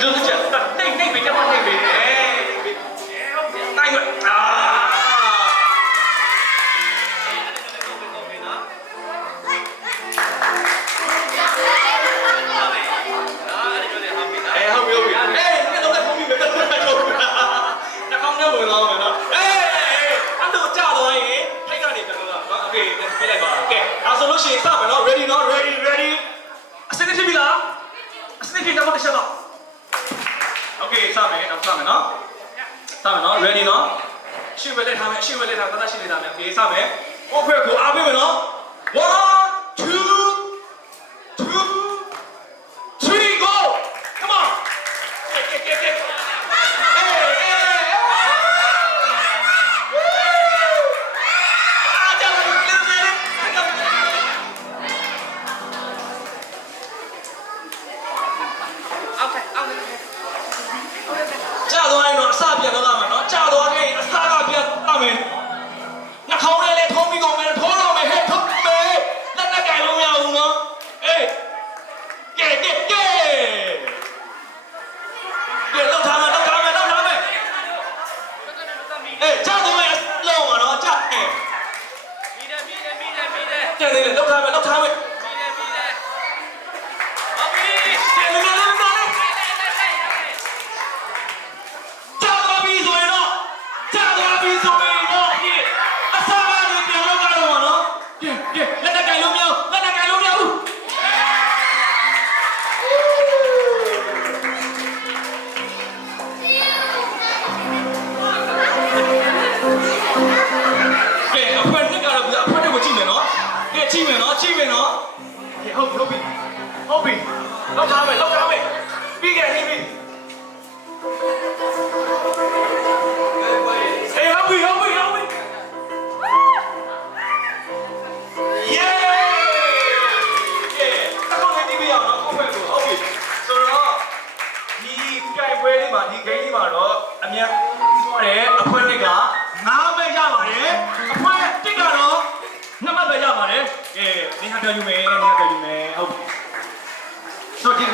လူစချက်တိတ်ပြီးတက်မတိတ်ပြီးနိုင်ရွက်ဆိုလို့ရှိရင်စမယ်နော် ready နော် ready အစင်းဖြစ်ပြီလားအစင်းဖြစ်တော့မရှက်တော့ okay စမယ်တော့စမယ်နော်စမယ်နော် ready နော်ရှေ့ဝဲလက်ထားမယ်ရှေ့ဝဲလက်ထားတတ်ရှေ့လက်ထားမယ် okay စမယ်ဟိုခွဲကိုအားပေးမယ်နော် 1 2 3 go come on getကြာသွားရင်တော့အစပြန်တော့မှာနော်ကြာသွားရင်အစကပြန်တော့မယ်နှာခေါင်းနဲ့ထုံးပြီးကုန်မယ်ထိုးတော့မယ်ဟဲ့ထုံးမယ်လက်နဲ့ကြိုင်လို့မရဘူးနော်အေးကဲလောက်ထားမယ်အေးကြာသွားရင်လုံးမှာနော်ကြာတယ်ကဲလေလောက်ထားမယ်ကြည့်မယ်နော်ဟုတ်ပြီလောက်ထားမယ်ပြီးခဲ့ပြီအေးဟုတ်ပြီ အခုလည်းဒီပြရအောင်နော်ကိုယ့်ဘက်ကိုဟုတ်ပြီဆိုတော့ဒီကြိုက်ပွဲလေးမှာဒီဂိမ်းလေးမှာတော့အမြတ်သွားတယ်အဖွဲ့နှစ်က